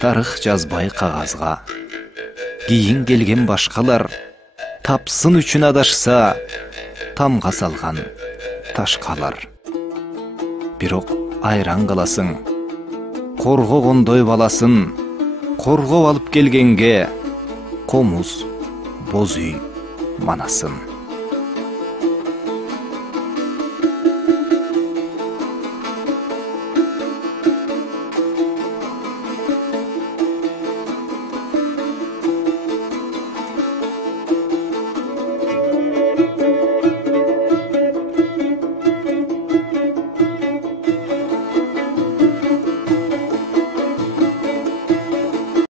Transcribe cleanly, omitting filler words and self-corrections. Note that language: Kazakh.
тарых жазбай кагазга. Кийин келген башкалар тапсын үчүн адашса, тамга салган ташкалар. Бирок айран каласың, коргогондой баласын, коргоп алып келгенге комуз боз үй манасын.